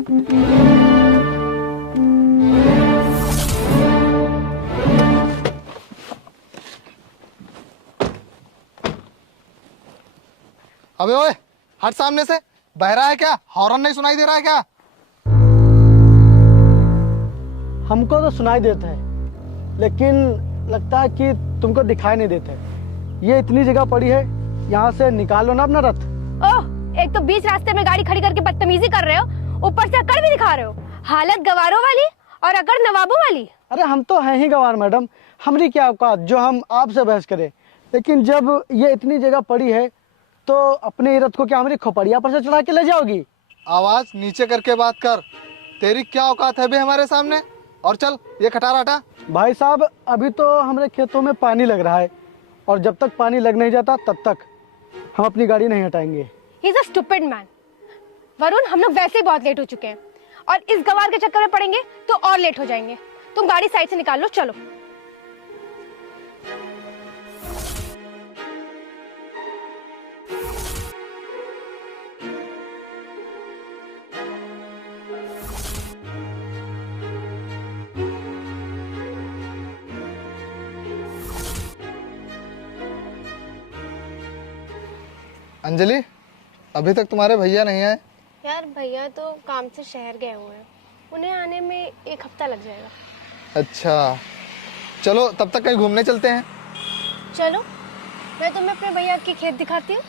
अबे ओए, हट सामने से। बहरा है क्या? हॉर्न नहीं सुनाई दे रहा है क्या? हमको तो सुनाई देता है, लेकिन लगता है कि तुमको दिखाई नहीं देता है। ये इतनी जगह पड़ी है, यहाँ से निकालो ना अपना रथ। ओह, एक तो बीच रास्ते में गाड़ी खड़ी करके बदतमीजी कर रहे हो, ऊपर से अकड़ भी दिखा रहे हो। हालत गवारों वाली और अकड़ नवाबों वाली। अरे हम तो हैं ही गंवार मैडम, हमारी क्या औकात जो हम आपसे बहस करें। लेकिन जब ये इतनी जगह पड़ी है तो अपने रथ को क्या हमारी खोपड़िया पर से चढ़ा के ले जाओगी? आवाज नीचे करके बात कर। तेरी क्या औकात है बे हमारे सामने? और चल ये खटारा हटा। भाई साहब, अभी तो हमारे खेतों में पानी लग रहा है, और जब तक पानी लग नहीं जाता तब तक हम अपनी गाड़ी नहीं हटाएंगे। He's a stupid man। Varun, हम लोग वैसे ही बहुत लेट हो चुके हैं और इस गवार के चक्कर में पड़ेंगे तो और लेट हो जाएंगे। तुम गाड़ी साइड से निकाल लो, चलो। अंजलि, अभी तक तुम्हारे भैया नहीं आए? यार, भैया तो काम से शहर गए हुए हैं, उन्हें आने में 1 हफ्ता लग जाएगा। अच्छा, चलो तब तक कहीं घूमने चलते हैं। चलो, मैं तुम्हें अपने भैया की खेत दिखाती हूँ।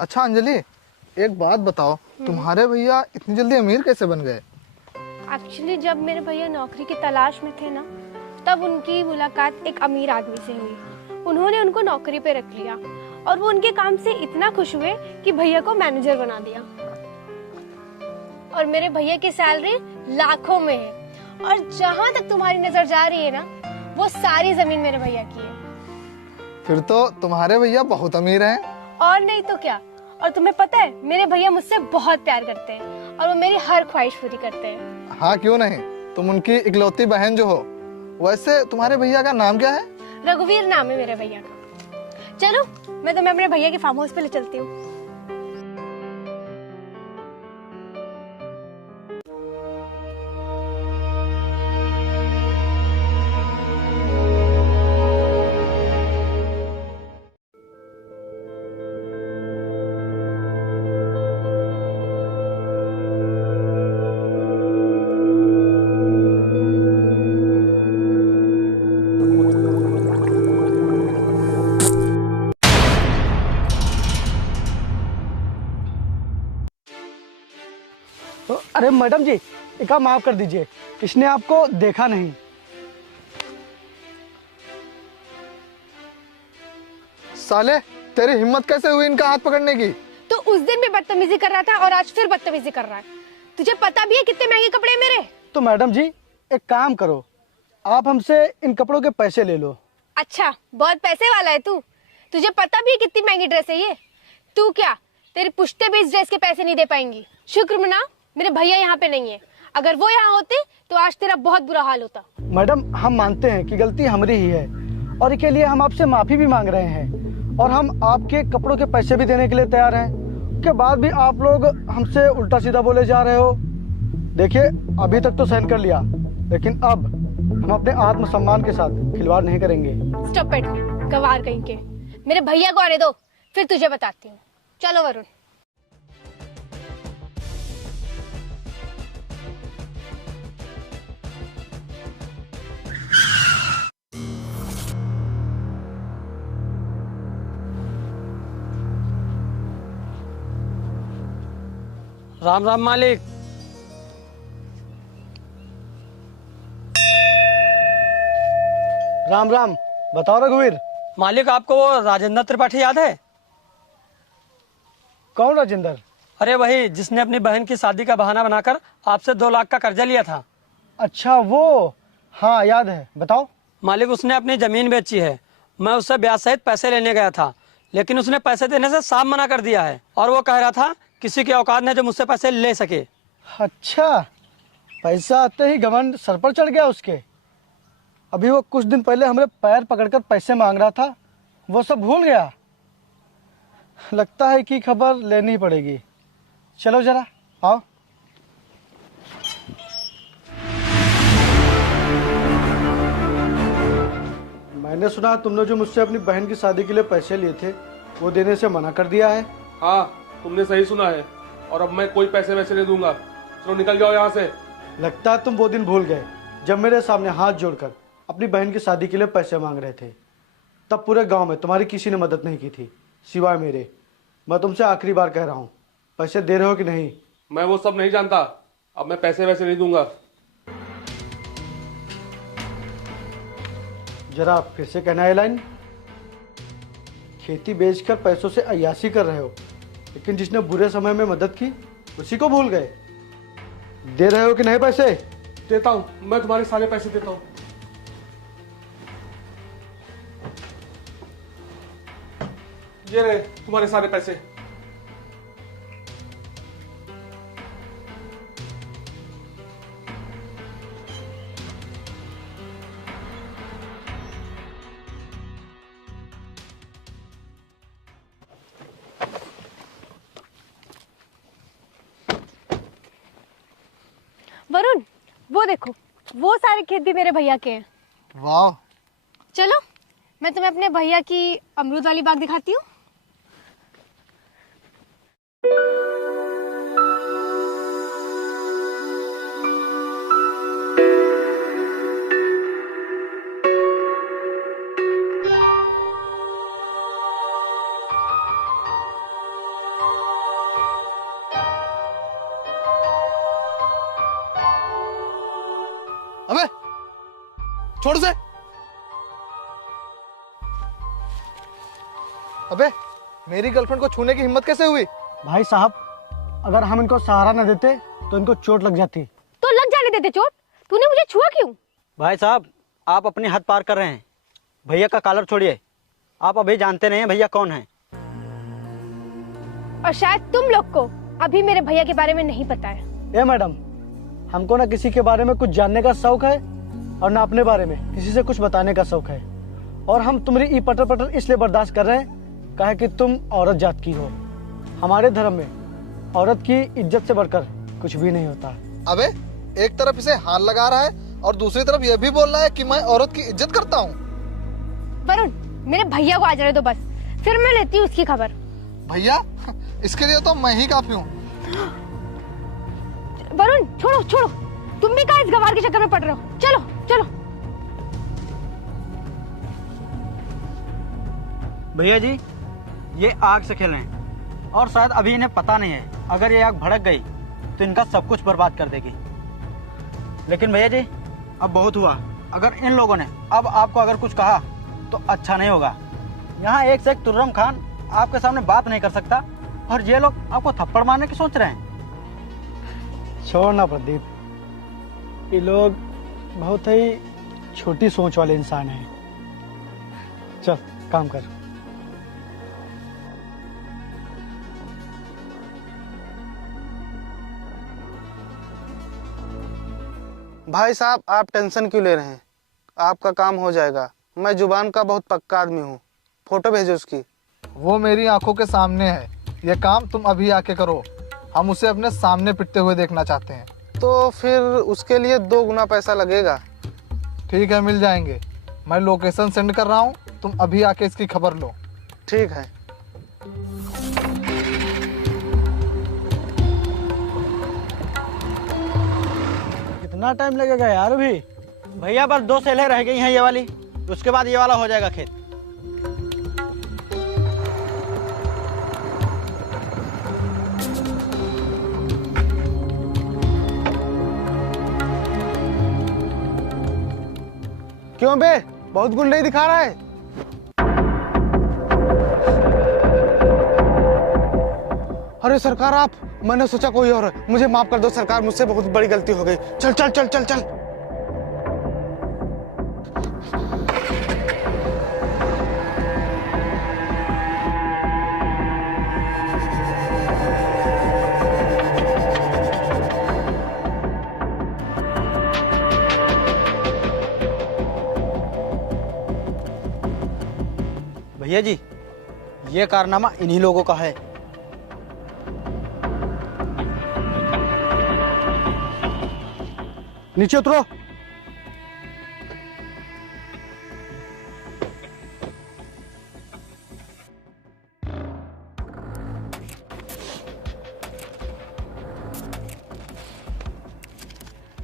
अच्छा अंजलि, एक बात बताओ, तुम्हारे भैया इतनी जल्दी अमीर कैसे बन गए? एक्चुअली जब मेरे भैया नौकरी की तलाश में थे ना, तब उनकी मुलाकात एक अमीर आदमी से हुई। उन्होंने उनको नौकरी पे रख लिया और वो उनके काम से इतना खुश हुए कि भैया को मैनेजर बना दिया। और मेरे भैया की सैलरी लाखों में है, और जहाँ तक तुम्हारी नजर जा रही है ना, वो सारी जमीन मेरे भैया की है। फिर तो तुम्हारे भैया बहुत अमीर हैं। और नहीं तो क्या। और तुम्हें पता है, मेरे भैया मुझसे बहुत प्यार करते हैं और वो मेरी हर ख्वाहिश पूरी करते हैं। हाँ क्यों नहीं, तुम उनकी इकलौती बहन जो हो। वैसे तुम्हारे भैया का नाम क्या है? रघुवीर नाम है मेरे भैया का। चलो, मैं तुम्हें अपने भैया के फार्म हाउस पे ले चलती हूँ। अरे मैडम जी, एक काम माफ कर दीजिए, इसने आपको देखा नहीं। साले, तेरी हिम्मत कैसे हुई इनका हाथ पकड़ने की? तो उस दिन भी बदतमीजी कर रहा था और आज फिर बदतमीजी कर रहा है। तुझे पता भी है कितने महंगे कपड़े हैं मेरे? तो मैडम जी, एक काम करो, आप हमसे इन कपड़ों के पैसे ले लो। अच्छा, बहुत पैसे वाला है तू। तुझे पता भी है कितनी महंगी ड्रेस है ये? तू क्या, तेरी पुश्ते भी इस ड्रेस के पैसे नहीं दे पाएंगी। शुक्र मना, मेरे भैया यहाँ पे नहीं है। अगर वो यहाँ होते तो आज तेरा बहुत बुरा हाल होता। मैडम, हम मानते हैं कि गलती हमारी ही है और इसके लिए हम आपसे माफी भी मांग रहे हैं, और हम आपके कपड़ों के पैसे भी देने के लिए तैयार हैं। उसके बाद भी आप लोग हमसे उल्टा सीधा बोले जा रहे हो। देखिए, अभी तक तो सहन कर लिया, लेकिन अब हम अपने आत्मसम्मान के साथ खिलवाड़ नहीं करेंगे। स्टॉप इट, गवार कहीं के। मेरे भैया को आने दो, फिर तुझे बताती हूँ। चलो वरुण। राम राम मालिक। राम राम। बताओ रघुवीर। मालिक, आपको वो राजेंद्र त्रिपाठी याद है? कौन राजेंद्र? अरे वही जिसने अपनी बहन की शादी का बहाना बनाकर आपसे 2 लाख का कर्जा लिया था। अच्छा वो, हाँ याद है, बताओ। मालिक, उसने अपनी जमीन बेची है। मैं उससे ब्याज सहित पैसे लेने गया था, लेकिन उसने पैसे देने से साफ मना कर दिया है, और वो कह रहा था किसी की औकात नहीं जो मुझसे पैसे ले सके। अच्छा, पैसा आते ही घमंड सर पर चढ़ गया उसके। अभी वो कुछ दिन पहले हमारे पैर पकड़कर पैसे मांग रहा था, वो सब भूल गया। लगता है कि खबर लेनी पड़ेगी। चलो जरा आओ। मैंने सुना तुमने जो मुझसे अपनी बहन की शादी के लिए पैसे लिए थे वो देने से मना कर दिया है। हाँ, तुमने सही सुना है। और अब मैं कोई पैसे वैसे नहीं दूंगा। चलो निकल जाओ यहाँ से। लगता है तुम वो दिन भूल गए जब मेरे सामने हाथ जोड़कर अपनी बहन की शादी के लिए पैसे मांग रहे थे। तब पूरे गांव में तुम्हारी किसी ने मदद नहीं की थी सिवाय मेरे। मैं तुमसे आखिरी बार कह रहा हूँ, पैसे दे रहे हो कि नहीं? मैं वो सब नहीं जानता। अब मैं पैसे वैसे नहीं दूंगा। जरा फिर से कहना है लाइन। खेती बेचकर पैसों से अय्याशी कर रहे हो, लेकिन जिसने बुरे समय में मदद की उसी को भूल गए। दे रहे हो कि नहीं पैसे? देता हूँ, मैं तुम्हारे सारे पैसे देता हूँ। ये रहे तुम्हारे सारे पैसे। वरुण, वो देखो, वो सारे खेत भी मेरे भैया के हैं। वाह। चलो मैं तुम्हें अपने भैया की अमरूद वाली बाग दिखाती हूँ। अबे छोड़ से। अबे मेरी गर्लफ्रेंड को छूने की हिम्मत कैसे हुई? भाई साहब, अगर हम इनको सहारा न देते तो इनको चोट लग जाती। तो लग जाने देते चोट। तूने मुझे छुआ क्यों? भाई साहब, आप अपनी हद पार कर रहे हैं। भैया का कॉलर छोड़िए। आप अभी जानते नहीं हैं भैया कौन है। और शायद तुम लोग को अभी मेरे भैया के बारे में नहीं पता है। ए मैडम, हमको ना किसी के बारे में कुछ जानने का शौक है और ना अपने बारे में किसी से कुछ बताने का शौक है। और हम तुम्हारी ई पटर पटर इसलिए बर्दाश्त कर रहे हैं काहे कि तुम औरत जात की हो। हमारे धर्म में औरत की इज्जत से बढ़कर कुछ भी नहीं होता। अबे एक तरफ इसे हाथ लगा रहा है और दूसरी तरफ यह भी बोल रहा है कि मैं औरत की इज्जत करता हूँ। वरुण, मेरे भैया को आ जाने दो बस, फिर मैं लेती हूँ उसकी खबर। भैया, इसके लिए तो मैं ही काफी हूँ। वरुण छोड़ो छोड़ो, तुम भी कहाँ इस गवार के चक्कर में पड़ रहे हो। चलो चलो। भैया जी, ये आग से खेल रहे हैं और शायद अभी इन्हें पता नहीं है अगर ये आग भड़क गई तो इनका सब कुछ बर्बाद कर देगी। लेकिन भैया जी, अब बहुत हुआ। अगर इन लोगों ने अब आपको अगर कुछ कहा तो अच्छा नहीं होगा। यहाँ एक से एक तुर्रम खान आपके सामने बात नहीं कर सकता और ये लोग आपको थप्पड़ मारने की सोच रहे हैं। छोड़ना प्रदीप, ये लोग बहुत ही छोटी सोच वाले इंसान हैं। चल काम कर। भाई साहब, आप टेंशन क्यों ले रहे हैं? आपका काम हो जाएगा। मैं जुबान का बहुत पक्का आदमी हूँ। फोटो भेजो उसकी। वो मेरी आंखों के सामने है। ये काम तुम अभी आके करो। हम उसे अपने सामने पिटते हुए देखना चाहते हैं। तो फिर उसके लिए 2 गुना पैसा लगेगा। ठीक है, मिल जाएंगे। मैं लोकेशन सेंड कर रहा हूँ, तुम अभी आके इसकी खबर लो। ठीक है। कितना टाइम लगेगा यार? अभी भैया बस 2 सेलें रह गई हैं ये वाली, उसके बाद ये वाला हो जाएगा खेत। क्यों बे, बहुत गुंडई दिखा रहा है? अरे सरकार, आप, मैंने सोचा कोई और है। मुझे माफ कर दो सरकार, मुझसे बहुत बड़ी गलती हो गई। चल चल चल चल चल। भैया जी, ये कारनामा इन्हीं लोगों का है। नीचे उतरो।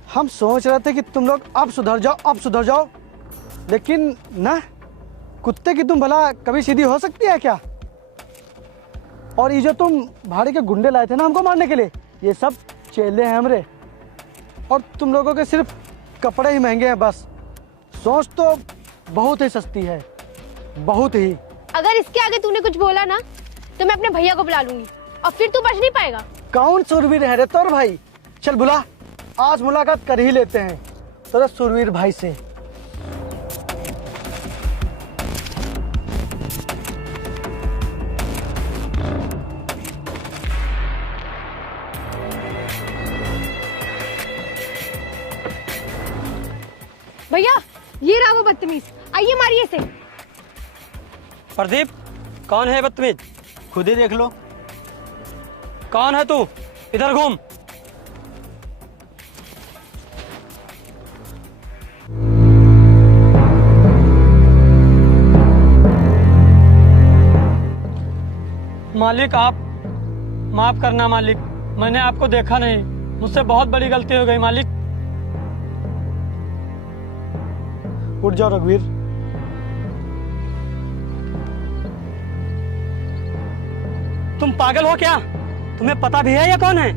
हम सोच रहे थे कि तुम लोग अब सुधर जाओ, लेकिन ना, कुत्ते की तुम भला कभी सीधी हो सकती है क्या? और ये जो तुम भाड़े के गुंडे लाए थे ना हमको मारने के लिए, ये सब चेले हैं हमरे। और तुम लोगों के सिर्फ कपड़े ही महंगे हैं बस। सोच तो बहुत ही सस्ती है, बहुत ही। अगर इसके आगे तूने कुछ बोला ना तो मैं अपने भैया को बुला लूंगी और फिर तू बच नहीं पाएगा। कौन सुरवीर है रे तोर भाई? चल बुला, आज मुलाकात कर ही लेते हैं तेरे सुरवीर भाई से। भैया ये रहा वो बदतमीज, आइए मारिए इसे। प्रदीप, कौन है बदतमीज? खुद ही देख लो। कौन है तू? इधर घूम। मालिक, आप माफ करना मालिक, मैंने आपको देखा नहीं, मुझसे बहुत बड़ी गलती हो गई मालिक। उठ जाओ रघुवीर। तुम पागल हो क्या? तुम्हें पता भी है ये कौन है?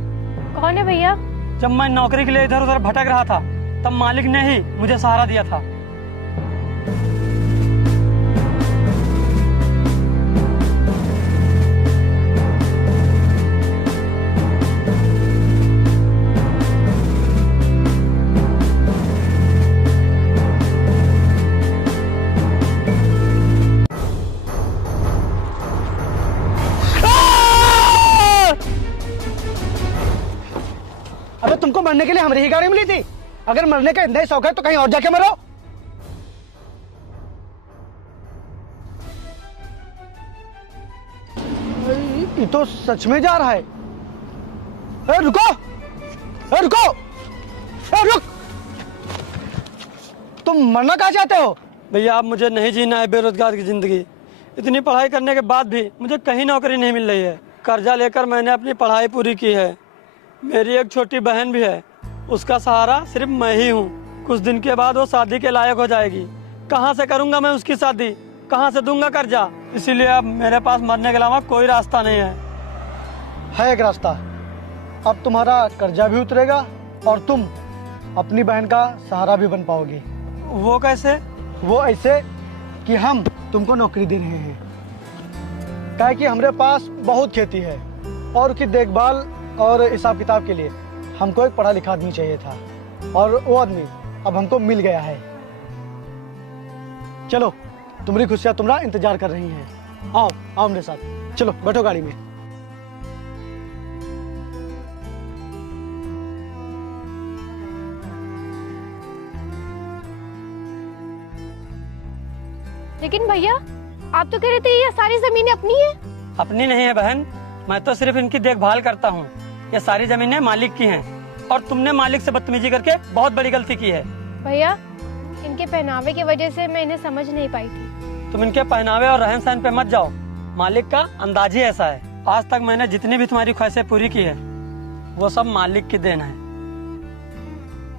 कौन है भैया? जब मैं नौकरी के लिए इधर उधर भटक रहा था तब मालिक ने ही मुझे सहारा दिया था। अबे तुमको मरने के लिए हमारी ही गाड़ी मिली थी। अगर मरने का इतना ही शौक है तो कहीं और जाके मरो। ये तो सच में जा रहा है। रुको, रुको, रुक। तुम मरना कहाँ चाहते हो? भैया, आप मुझे नहीं जीना है बेरोजगार की जिंदगी। इतनी पढ़ाई करने के बाद भी मुझे कहीं नौकरी नहीं मिल रही है। कर्जा लेकर मैंने अपनी पढ़ाई पूरी की है। मेरी एक छोटी बहन भी है, उसका सहारा सिर्फ मैं ही हूँ। कुछ दिन के बाद वो शादी के लायक हो जाएगी। कहाँ से करूँगा मैं उसकी शादी? कहाँ से दूंगा कर्जा? इसीलिए अब मेरे पास मरने के अलावा कोई रास्ता नहीं है। एक रास्ता। अब तुम्हारा कर्जा भी उतरेगा और तुम अपनी बहन का सहारा भी बन पाओगे। वो कैसे? वो ऐसे कि हम तुमको नौकरी दे रहे हैं। क्या कि हमारे पास बहुत खेती है और उसकी देखभाल और हिसाब किताब के लिए हमको एक पढ़ा लिखा आदमी चाहिए था, और वो आदमी अब हमको मिल गया है। चलो, तुम्हारी खुशियाँ तुम्हारा इंतजार कर रही हैं। आओ आओ मेरे साथ, चलो बैठो गाड़ी में। लेकिन भैया, आप तो कह रहे थे ये सारी जमीनें अपनी है। अपनी नहीं है बहन, मैं तो सिर्फ इनकी देखभाल करता हूँ। ये सारी जमीनें मालिक की हैं और तुमने मालिक से बदतमीजी करके बहुत बड़ी गलती की है। भैया, इनके पहनावे की वजह से मैं इन्हें समझ नहीं पाई थी। तुम इनके पहनावे और रहन सहन पे मत जाओ। मालिक का अंदाज ही ऐसा है। आज तक मैंने जितनी भी तुम्हारी ख्वाहिशें पूरी की है वो सब मालिक की देन है।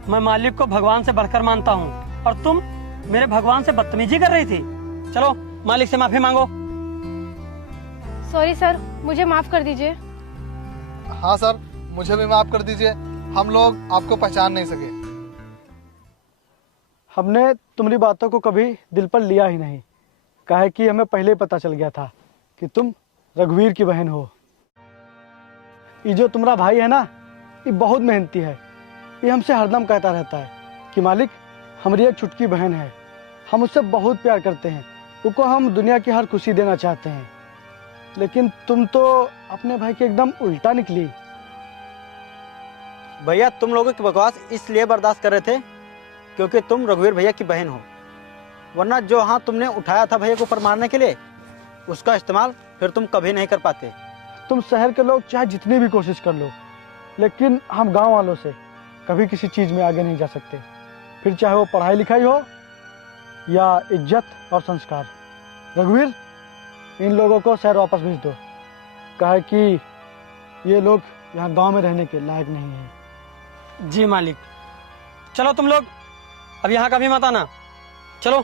मैं मालिक को भगवान से बढ़कर मानता हूँ और तुम मेरे भगवान से बदतमीजी कर रही थी। चलो, मालिक से माफी मांगो। सॉरी सर, मुझे माफ कर दीजिए। हाँ सर, मुझे भी माफ कर दीजिए, हम लोग आपको पहचान नहीं सके। हमने तुम्हारी बातों को कभी दिल पर लिया ही नहीं, काहे कि हमें पहले ही पता चल गया था कि तुम रघुवीर की बहन हो। ये जो तुम्हारा भाई है ना, ये बहुत मेहनती है। ये हमसे हरदम कहता रहता है कि मालिक, हमारी एक छुटकी बहन है, हम उससे बहुत प्यार करते हैं, उसको हम दुनिया की हर खुशी देना चाहते हैं। लेकिन तुम तो अपने भाई के एकदम उल्टा निकली। भैया, तुम लोगों की बकवास इसलिए बर्दाश्त कर रहे थे क्योंकि तुम रघुवीर भैया की बहन हो, वरना जो हाथ तुमने उठाया था भैया को ऊपर मारने के लिए, उसका इस्तेमाल फिर तुम कभी नहीं कर पाते। तुम शहर के लोग चाहे जितनी भी कोशिश कर लो, लेकिन हम गांव वालों से कभी किसी चीज़ में आगे नहीं जा सकते, फिर चाहे वो पढ़ाई लिखाई हो या इज्जत और संस्कार। रघुवीर, इन लोगों को शहर वापस भेज दो, कहे कि ये लोग यहाँ गांव में रहने के लायक नहीं हैं। जी मालिक। चलो तुम लोग अब यहाँ कभी मत आना, चलो।